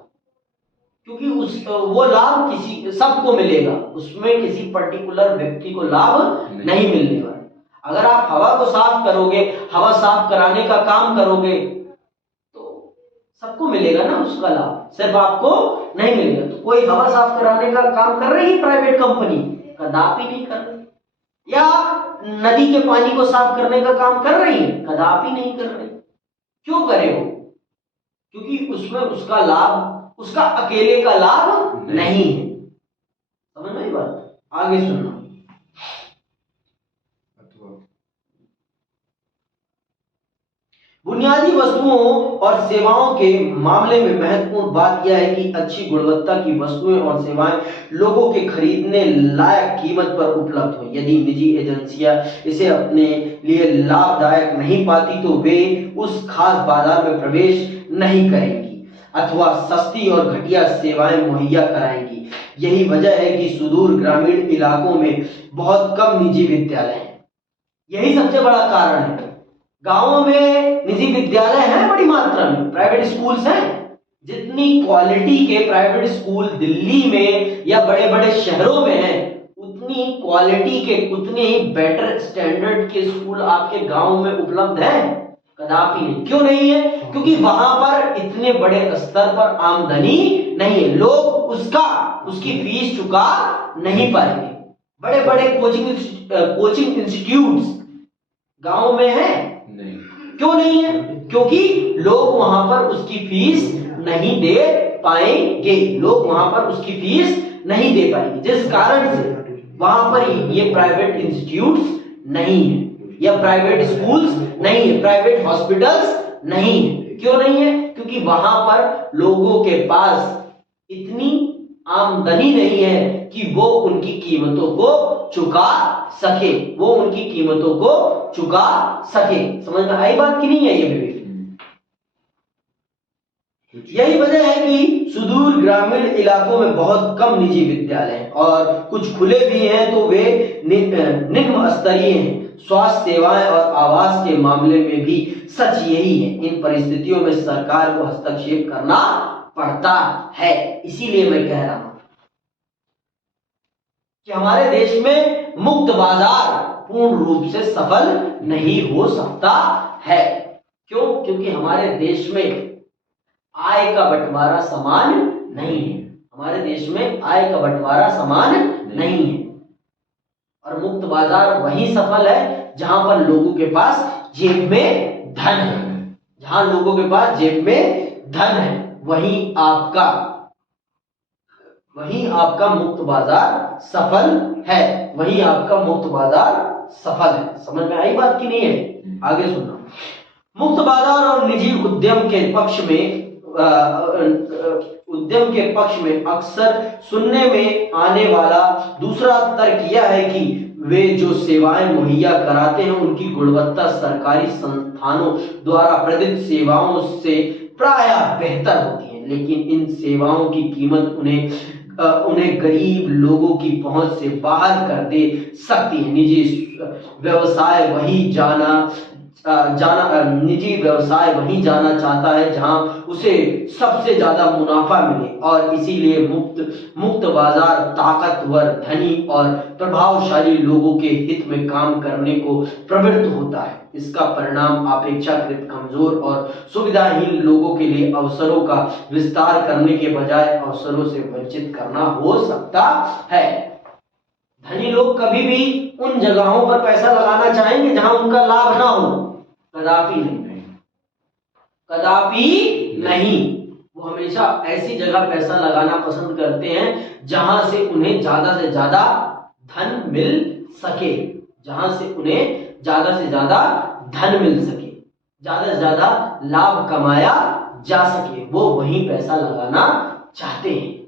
क्योंकि वो लाभ किसी सबको मिलेगा, उसमें किसी पर्टिकुलर व्यक्ति को लाभ नहीं मिलने वाला। अगर आप हवा को साफ करोगे, हवा साफ कराने का काम करोगे तो सबको मिलेगा ना उसका लाभ, सिर्फ आपको नहीं मिलेगा। तो कोई हवा साफ कराने का काम कर रही है प्राइवेट कंपनी? कदापि नहीं कर रही। या नदी के पानी को साफ करने का काम कर रही है? कदापि नहीं कर रही। क्यों करे वो? क्योंकि उसमें उसका लाभ, उसका अकेले का लाभ नहीं है। समझ में बात? आगे सुनना। बुनियादी वस्तुओं और सेवाओं के मामले में महत्वपूर्ण बात यह है कि अच्छी गुणवत्ता की वस्तुएं और सेवाएं लोगों के खरीदने लायक कीमत पर उपलब्ध हो। यदि निजी एजेंसियां इसे अपने लिए लाभदायक नहीं पाती तो वे उस खास बाजार में प्रवेश नहीं करेंगी अथवा सस्ती और घटिया सेवाएं मुहैया कराएंगी। यही वजह है कि सुदूर ग्रामीण इलाकों में बहुत कम निजी विद्यालय हैं। यही सबसे बड़ा कारण है। गांवों में निजी विद्यालय हैं बड़ी मात्रा में, प्राइवेट स्कूल्स हैं। जितनी क्वालिटी के प्राइवेट स्कूल दिल्ली में या बड़े बड़े शहरों में हैं, उतनी क्वालिटी के, उतने ही बेटर स्टैंडर्ड के स्कूल आपके गांव में उपलब्ध हैं? कदापि नहीं। क्यों नहीं है? क्योंकि वहां पर इतने बड़े स्तर पर आमदनी नहीं है। लोग उसकी फीस चुका नहीं पाएंगे। बड़े बड़े कोचिंग इंस्टीट्यूट्स गांव में है नहीं। क्यों नहीं है? क्योंकि लोग वहां पर उसकी फीस नहीं दे पाएंगे। लोग वहां पर उसकी फीस नहीं दे पाएंगे, जिस कारण से वहां पर ये प्राइवेट इंस्टीट्यूट्स नहीं है या प्राइवेट स्कूल्स नहीं है, प्राइवेट हॉस्पिटल्स नहीं है। क्यों नहीं है? क्योंकि वहां पर लोगों के पास इतनी आमदनी नहीं है कि वो उनकी कीमतों को चुका सके, वो उनकी कीमतों को चुका सके। समझ में आई बात कि नहीं है? ये भी यही वजह है कि सुदूर ग्रामीण इलाकों में बहुत कम निजी विद्यालय हैं और कुछ खुले भी हैं तो वे निम्न स्तरीय हैं। स्वास्थ्य सेवाएं और आवास के मामले में भी सच यही है। इन परिस्थितियों में सरकार को हस्तक्षेप करना पड़ता है। इसीलिए मैं कह रहा हूं कि हमारे देश में मुक्त बाजार पूर्ण रूप से सफल नहीं हो सकता है। क्यों? क्योंकि हमारे देश में आय का बंटवारा समान नहीं है। हमारे देश में आय का बंटवारा समान नहीं है। और मुक्त बाजार वही सफल है जहां पर लोगों के पास जेब में धन है। जहां लोगों के पास जेब में धन है वहीं आपका मुक्त बाजार सफल है। वहीं आपका मुक्त बाजार सफल है। समझ में आई बात की नहीं है? आगे सुनना। मुक्त बाजार और निजी उद्यम के पक्ष में अक्सर सुनने में आने वाला दूसरा तर्क यह है कि वे जो सेवाएं मुहैया कराते हैं उनकी गुणवत्ता सरकारी संस्थानों द्वारा प्रदत्त सेवाओं से प्रायः बेहतर होती है, लेकिन इन सेवाओं की कीमत उन्हें गरीब लोगों की पहुंच से बाहर कर दे सकती है। निजी व्यवसाय वही जाना चाहता है जहां उसे सबसे ज्यादा मुनाफा मिले, और इसीलिए मुक्त बाजार ताकतवर, धनी और प्रभावशाली लोगों के हित में काम करने को प्रवृत्त होता है। इसका परिणाम अपेक्षाकृत कमजोर और सुविधाहीन लोगों के लिए अवसरों का विस्तार करने के बजाय अवसरों से वंचित करना हो सकता है। धनी लोग कभी भी उन जगहों पर पैसा लगाना चाहेंगे जहां उनका लाभ ना हो? कदापि नहीं, कदापि नहीं। वो हमेशा ऐसी जगह पैसा लगाना पसंद करते हैं जहां से उन्हें ज्यादा से ज्यादा धन मिल सके, जहां से उन्हें ज्यादा से ज्यादा धन मिल सके, ज्यादा से ज्यादा लाभ कमाया जा सके, वो वहीं पैसा लगाना चाहते हैं।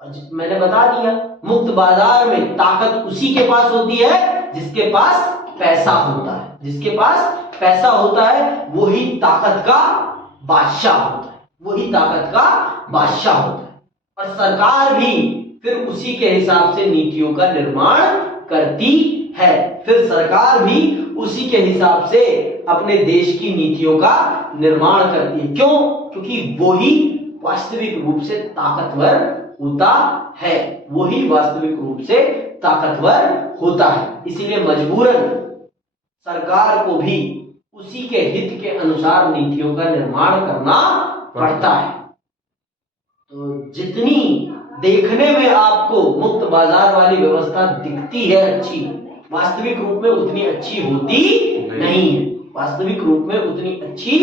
और मैंने बता दिया, मुक्त बाजार में ताकत उसी के पास होती है जिसके पास पैसा होता है। जिसके पास पैसा होता है वही ताकत का बादशाह होता है, वही ताकत का बादशाह होता है। और सरकार भी फिर उसी के हिसाब से नीतियों का निर्माण करती है। फिर सरकार भी उसी के हिसाब से अपने देश की नीतियों का निर्माण करती है। क्यों? क्योंकि वही वास्तविक रूप से ताकतवर होता है, वही वास्तविक रूप से ताकतवर होता है। इसीलिए मजबूरन सरकार को भी उसी के हित के अनुसार नीतियों का निर्माण करना पड़ता है। तो जितनी देखने में आपको मुक्त बाजार वाली व्यवस्था दिखती है अच्छी, वास्तविक रूप में उतनी अच्छी होती नहीं है। वास्तविक रूप में उतनी अच्छी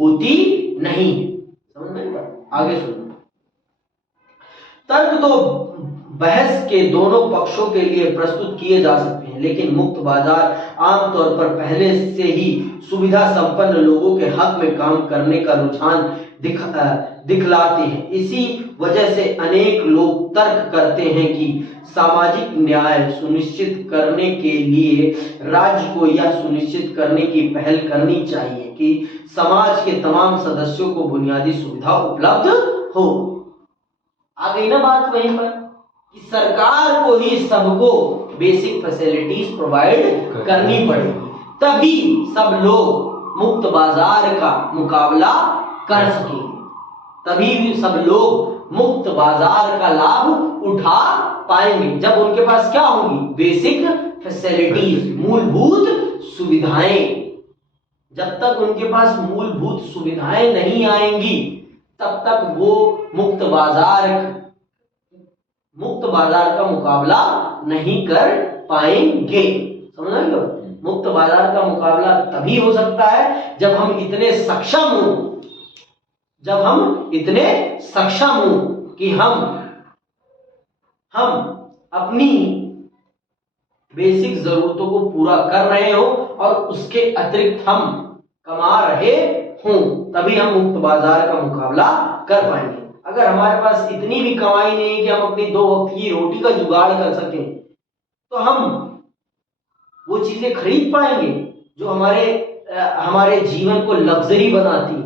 होती नहीं है। समझ में? आगे सुनो। तर्क तो बहस के दोनों पक्षों के लिए प्रस्तुत किए जा सकते हैं, लेकिन मुक्त बाजार आमतौर पर पहले से ही सुविधा संपन्न लोगों के हक में काम करने का रुझान दिखलाते हैं। इसी वजह से अनेक लोग तर्क करते हैं कि सामाजिक न्याय सुनिश्चित करने के लिए राज्य को यह सुनिश्चित करने की पहल करनी चाहिए कि समाज के तमाम सदस्यों को बुनियादी सुविधा उपलब्ध हो। आ गई ना बात वहीं पर कि सरकार को ही सबको बेसिक फैसिलिटीज प्रोवाइड करनी पड़ेगी, तभी सब लोग मुक्त बाजार का मुकाबला कर सकेंगे, तभी भी सब लोग मुक्त बाजार का लाभ उठा पाएंगे। जब उनके पास क्या होंगी? बेसिक फैसिलिटीज, मूलभूत सुविधाएं। जब तक उनके पास मूलभूत सुविधाएं नहीं आएंगी तब तक वो मुक्त बाजार का मुकाबला नहीं कर पाएंगे। समझ रहे हो? मुक्त बाजार का मुकाबला तभी हो सकता है जब हम इतने सक्षम हों कि हम अपनी बेसिक जरूरतों को पूरा कर रहे हो और उसके अतिरिक्त हम कमा रहे हों, तभी हम मुक्त बाजार का मुकाबला कर पाएंगे। अगर हमारे पास इतनी भी कमाई नहीं है कि हम अपनी 2 वक्त की रोटी का जुगाड़ कर सकें, तो हम वो चीजें खरीद पाएंगे जो हमारे जीवन को लग्जरी बनाती है।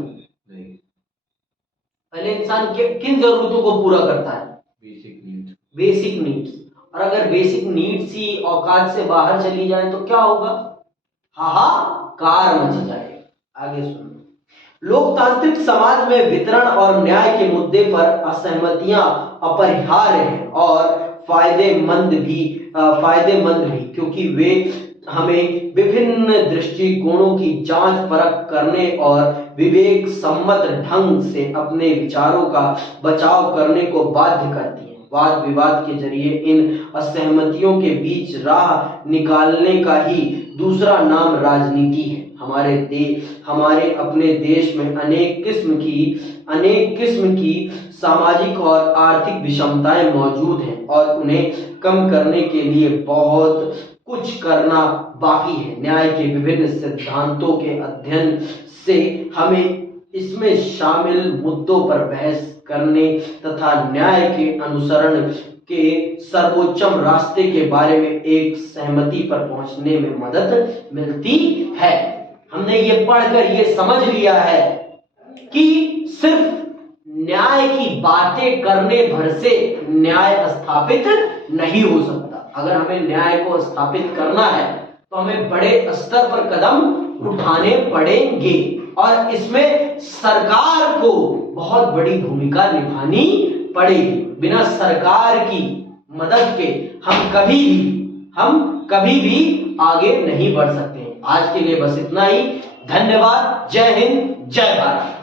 पहले इंसान किन जरूरतों को पूरा करता है? Basic needs. और अगर बेसिक नीड्स ही औकात से बाहर चली जाए तो क्या होगा? हाहाकार मच जाएगा। आगे सुनो। लोकतांत्रिक समाज में वितरण और न्याय के मुद्दे पर असहमतियां अपरिहार्य हैं और फायदेमंद भी, क्योंकि वे हमें विभिन्न दृष्टिकोणों की जांच परख करने और विवेक सम्मत ढंग से अपने विचारों का बचाव करने को बाध्य करती है। वाद विवाद के जरिए इन असहमतियों के बीच राह निकालने का ही दूसरा नाम राजनीति है। हमारे अपने देश में अनेक किस्म की सामाजिक और आर्थिक विषमताएं मौजूद हैं और उन्हें कम करने के लिए बहुत कुछ करना बाकी है। न्याय के विभिन्न सिद्धांतों के अध्ययन से हमें इसमें शामिल मुद्दों पर बहस करने तथा न्याय के अनुसरण के सर्वोच्चम रास्ते के बारे में एक सहमति पर पहुंचने में मदद मिलती है। हमने ये पढ़कर ये समझ लिया है कि सिर्फ न्याय की बातें करने भर से न्याय स्थापित नहीं हो सकता। अगर हमें न्याय को स्थापित करना है तो हमें बड़े स्तर पर कदम उठाने पड़ेंगे और इसमें भी को बहुत बड़ी भूमिका निभानी पड़ेगी। बिना सरकार की मदद के हम कभी भी आगे नहीं बढ़ सकते। आज के लिए बस इतना ही। धन्यवाद। जय हिंद, जय भारत।